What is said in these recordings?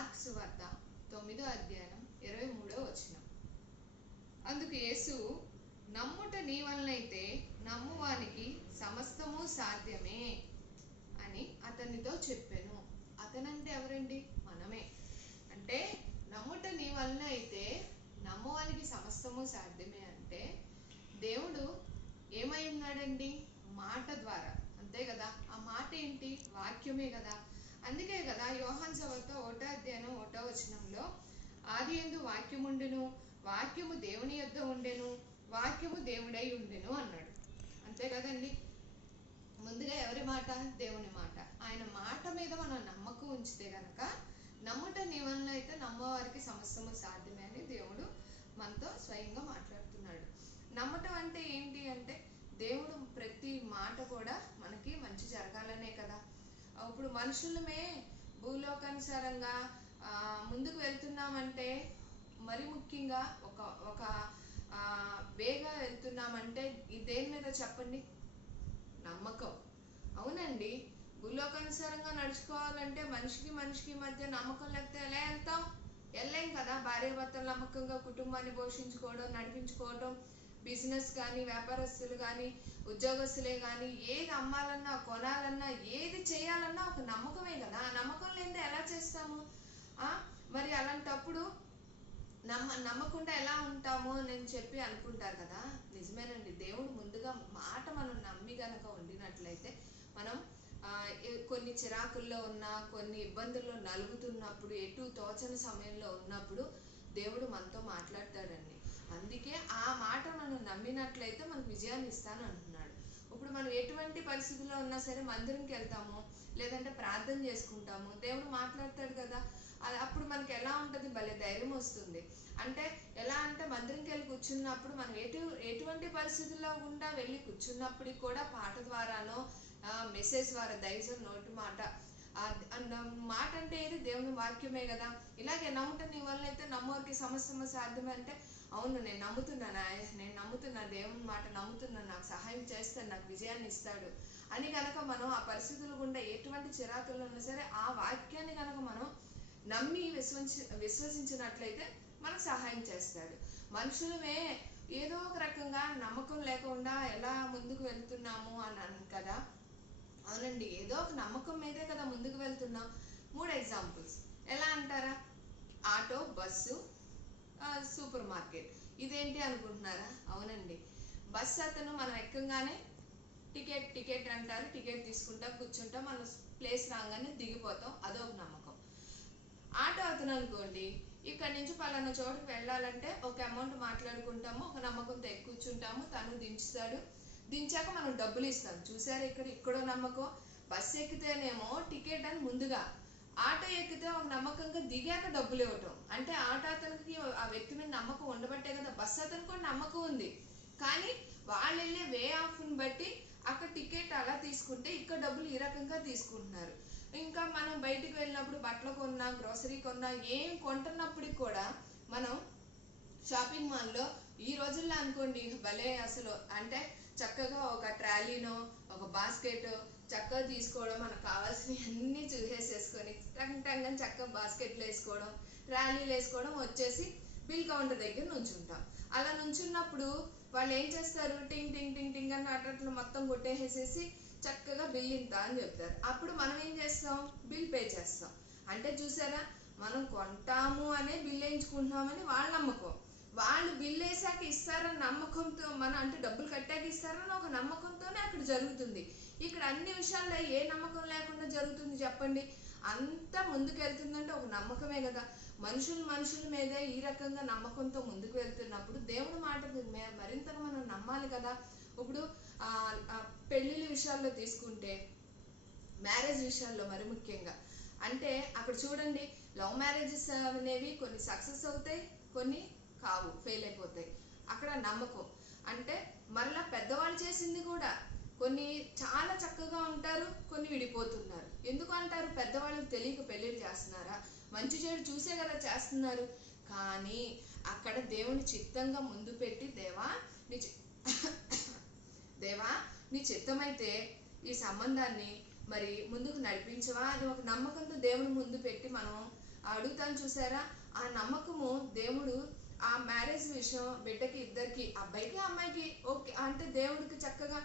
Marks వార్త 9వ అధ్యాయం 23వ వచనం. అందుకు యేసు, నమ్ముట నీ వలనైతే నమ్మువానికి సమస్తము సాధ్యమే అని అతనితో చెప్పాను. అతనంటే ఎవరండి? మనమే. అంటే నమ్ముట నీ వలన అయితే నమ్మువానికి సమస్తము సాధ్యమే అంటే దేవుడు ఏమై ఉన్నాడండి? మాట ద్వారా, అంతే కదా. ఆ మాట ఏంటి? వాక్యమే కదా. అందుకే కదా యోహాను సువార్త 1వ అధ్యాయం 1వ వచనంలో ఆది యందు వాక్యము ఉండెను, వాక్యము దేవుని యొద్ద ఉండెను, వాక్యము దేవుడై ఉండెను అన్నాడు. అంతే కదండి. ముందుగా ఎవరి మాట? దేవుని మాట. ఆయన మాట మీద మనం నమ్మకం ఉంచితే గనక నమ్ముట నీ వలన అయితే నమ్మవారికి సమస్తము సాధ్యమే అని దేవుడు మనతో స్వయంగా మాట్లాడుతున్నాడు. నమ్మటం అంటే ఏంటి అంటే దేవుడు ప్రతి మాట కూడా మనకి మంచి జరగాలనే కదా. ఇప్పుడు మనుషులమే భూలోకానుసారంగా ముందుకు వెళ్తున్నామంటే, మరి ముఖ్యంగా ఒక ఒక వేగా వెళ్తున్నామంటే దేని మీద చెప్పండి? నమ్మకం. అవునండి. భూలోకానుసారంగా నడుచుకోవాలంటే మనిషికి మనిషికి మధ్య నమ్మకం లేకపోతే ఎలా వెళ్తాం? వెళ్ళలేం కదా. భార్యాభర్తలు నమ్మకంగా కుటుంబాన్ని పోషించుకోవడం, నడిపించుకోవడం, బిజినెస్ కానీ, వ్యాపారస్తులు కానీ, ఉద్యోగస్తులే కానీ, ఏది అమ్మాలన్నా, కొనాలన్నా, ఏది చేయాలన్నా ఒక నమ్మకమే కదా. ఆ నమ్మకం లేనిదే ఎలా చేస్తాము? మరి అలాంటప్పుడు నమ్మకుండా ఎలా ఉంటాము అని చెప్పి అనుకుంటారు కదా. నిజమేనండి. దేవుడు ముందుగా మాట మనం నమ్మి గనక ఉండినట్లయితే మనం కొన్ని చిరాకుల్లో ఉన్నా, కొన్ని ఇబ్బందుల్లో నలుగుతున్నప్పుడు, ఎటు తోచని సమయంలో ఉన్నప్పుడు దేవుడు మనతో మాట్లాడతాడండి. అందుకే ఆ మాట మనం నమ్మినట్లయితే మనకు విజయాన్ని ఇస్తాను అంటున్నాడు. ఇప్పుడు మనం ఎటువంటి పరిస్థితుల్లో ఉన్నా సరే మందిరంకి వెళ్తాము, లేదంటే ప్రార్థన చేసుకుంటాము, దేవుడు మాట్లాడతాడు కదా. అప్పుడు మనకి ఎలా ఉంటుంది? భలే ధైర్యం వస్తుంది. అంటే ఎలా అంటే మందిరంకి వెళ్ళి కూర్చున్నప్పుడు మనం ఎటువంటి పరిస్థితుల్లో గుండా వెళ్ళి కూర్చున్నప్పటికి కూడా పాట ద్వారానో మెసేజ్ ద్వారా దైవం నోటి మాట మాట అంటే ఏది? దేవుని వాక్యమే కదా. ఇలాగే నమ్ముట నీ వల్ల అయితే నమ్మవారికి సమస్తము సాధ్యమే అంటే అవును, నేను నమ్ముతున్నా దేవుని మాట నమ్ముతున్నాను, నాకు సహాయం చేస్తాడు, నాకు విజయాన్ని ఇస్తాడు అని కనుక మనం ఆ పరిస్థితుల గుండా ఎటువంటి చిరాకుల్లో ఉన్నా సరే ఆ వాక్యాన్ని కనుక మనం నమ్మి విశ్వసించినట్లయితే మనకు సహాయం చేస్తాడు. మనుషులమే ఏదో ఒక రకంగా నమ్మకం లేకుండా ఎలా ముందుకు వెళ్తున్నాము అని కదా. అవునండి, ఏదో ఒక నమ్మకం మీదే కదా ముందుకు వెళ్తున్నాం. 3 ఎగ్జాంపుల్స్ ఎలా అంటారా? Auto, bus, super market. ఇదేంటి అనుకుంటున్నారా? అవునండి, బస్సు అతను మనం ఎక్కగానే టికెట్ అంటారు, టికెట్ తీసుకుంటాం, కూర్చుంటాం, మన ప్లేస్ రాగానే దిగిపోతాం, అదొక నమ్మకం. ఆటో అతను అనుకోండి, ఇక్కడ నుంచి పలానా చోటుకు వెళ్ళాలంటే ఒక అమౌంట్ మాట్లాడుకుంటాము, ఒక నమ్మకంతో ఎక్కి కూర్చుంటాము, తను దించుతాడు, దించాక మనం డబ్బులు ఇస్తాం. చూసారు, ఇక్కడో నమ్మకం. బస్సు ఎక్కితేనేమో టికెట్ అని ముందుగా, ఆటో ఎక్కితే ఒక నమ్మకంగా దిగాక డబ్బులు ఇవ్వటం. అంటే ఆటో అతనికి ఆ వ్యక్తి మీద నమ్మకం ఉండబట్టే కదా. బస్సు అతనికి కూడా నమ్మకం ఉంది, కానీ వాళ్ళు వెళ్ళే వే ఆఫ్ని బట్టి అక్కడ టికెట్ అలా తీసుకుంటే ఇక్కడ డబ్బులు ఈ రకంగా తీసుకుంటున్నారు. ఇంకా మనం బయటికి వెళ్ళినప్పుడు బట్టలు కొన్నా, గ్రోసరీ కొన్నా, ఏం కొంటున్నప్పటికి కూడా మనం షాపింగ్ మాల్లో ఈ రోజుల్లో అనుకోండి భలే అసలు అంటే చక్కగా ఒక ట్రాలీనో ఒక బాస్కెట్ చక్కగా తీసుకోవడం, మనకు కావాల్సినవి అన్నీ చూసేసుకొని టంగ్ చక్కగా బాస్కెట్లు వేసుకోవడం, ట్రాలీలు వేసుకోవడం, వచ్చేసి బిల్ కౌంటర్ దగ్గర నుంచుంటాం. అలా నుంచున్నప్పుడు వాళ్ళు ఏం చేస్తారు? టింగ్ టింగ్ టింగ్ టింగ్ అని అట్లా మొత్తం కొట్టేసేసి చక్కగా బిల్ ఇంత అని చెప్తారు. అప్పుడు మనం ఏం చేస్తాం? బిల్ పే చేస్తాం. అంటే చూసారా, మనం కొంటాము అనే బిల్ వేయించుకుంటున్నామని వాళ్ళ నమ్మకం. వాళ్ళు బిల్ వేసాక ఇస్తారని నమ్మకంతో, మనం అంటే డబ్బులు కట్టాక ఇస్తారని ఒక నమ్మకంతోనే అక్కడ జరుగుతుంది. ఇక్కడ అన్ని విషయాల్లో ఏ నమ్మకం లేకుండా జరుగుతుంది చెప్పండి? అంతా ముందుకు వెళ్తుందంటే ఒక నమ్మకమే కదా. మనుషుల మీదే ఈ రకంగా నమ్మకంతో ముందుకు వెళ్తున్నప్పుడు దేవుడి మాట మరింతగా మనం నమ్మాలి కదా. ఇప్పుడు పెళ్ళిళ్ళ విషయాల్లో తీసుకుంటే, మ్యారేజ్ విషయాల్లో మరి ముఖ్యంగా అంటే అక్కడ చూడండి, లవ్ మ్యారేజెస్ అనేవి కొన్ని సక్సెస్ అవుతాయి, కొన్ని కావు, ఫెయిల్ అయిపోతాయి. అక్కడ నమ్మకం అంటే మరలా పెద్దవాళ్ళు చేసింది కూడా కొన్ని చాలా చక్కగా ఉంటారు, కొన్ని విడిపోతున్నారు. ఎందుకు అంటారు? పెద్దవాళ్ళకి తెలియక పెళ్ళిళ్ళు చేస్తున్నారా? మంచి చెడు చూసే కదా చేస్తున్నారు. కానీ అక్కడ దేవుని చిత్తంగా ముందు పెట్టి, దేవా నీ చిత్తమైతే ఈ సంబంధాన్ని మరి ముందుకు నడిపించవా అని ఒక నమ్మకంతో దేవుని ముందు పెట్టి మనం అడుగుతాను చూసారా, ఆ నమ్మకము దేవుడు ఆ మ్యారేజ్ విషయం బిడ్డకి ఇద్దరికి, అబ్బాయికి అమ్మాయికి ఓకే అంటే దేవుడికి చక్కగా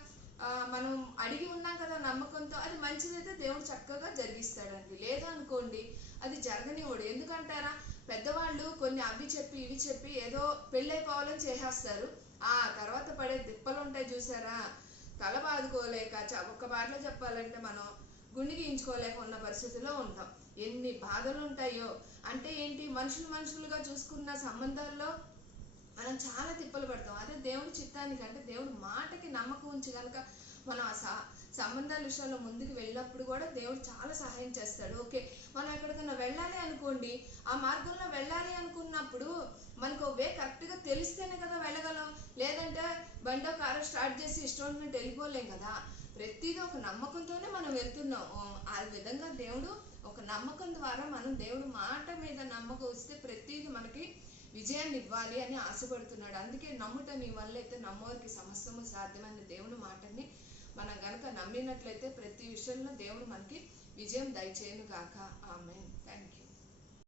మనం అడిగి ఉన్నాం కదా నమ్మకంతో, అది మంచిదైతే దేవుడు చక్కగా జరిగిస్తాడండి. లేదనుకోండి అది జరగనివ్వడు. ఎందుకంటారా, పెద్దవాళ్ళు కొన్ని అవి చెప్పి ఇవి చెప్పి ఏదో పెళ్ళైపోవాలని చేసేస్తారు. ఆ తర్వాత పడే దిప్పలు ఉంటాయి చూసారా, తల బాదుకోలేక ఒక్క బాటలో చెప్పాలంటే మనం గుండె గీయించుకోలేక ఉన్న పరిస్థితిలో ఉంటాం. ఎన్ని బాధలు ఉంటాయో. అంటే ఏంటి, మనుషులుగా చూసుకున్న సంబంధాల్లో మనం చాలా తిప్పలు పడతాం. అదే దేవుడి చిత్తానికి అంటే దేవుడి మాటకి నమ్మకం ఉంచి కనుక మనం ఆ సంబంధాల విషయంలో ముందుకు వెళ్ళినప్పుడు కూడా దేవుడు చాలా సహాయం చేస్తాడు. ఓకే, మనం ఎక్కడికైనా వెళ్ళాలి అనుకోండి, ఆ మార్గంలో వెళ్ళాలి అనుకున్నప్పుడు మనకు వే కరెక్ట్గా తెలిస్తేనే కదా వెళ్ళగలం. లేదంటే బండో కారు స్టార్ట్ చేసి ఇష్టం ఉన్నట్టు వెళ్ళిపోలేం కదా. ప్రతిదీ ఒక నమ్మకంతోనే మనం వెళ్తున్నాం. ఆ విధంగా దేవుడు ఒక నమ్మకం ద్వారా మనం దేవుడు మాట మీద నమ్మకం వస్తే ప్రతిదీ మనకి విజయాన్ని ఇవ్వాలి అని ఆశపడుతున్నాడు. అందుకే నమ్ముట నీ వల్ల అయితే నమ్మవారికి సమస్తము సాధ్యమైన దేవుని మాటని మనం గనక నమ్మినట్లయితే ప్రతి విషయంలో దేవుడు మనకి విజయం దయచేయును గాక. ఆమేన్. Thank you.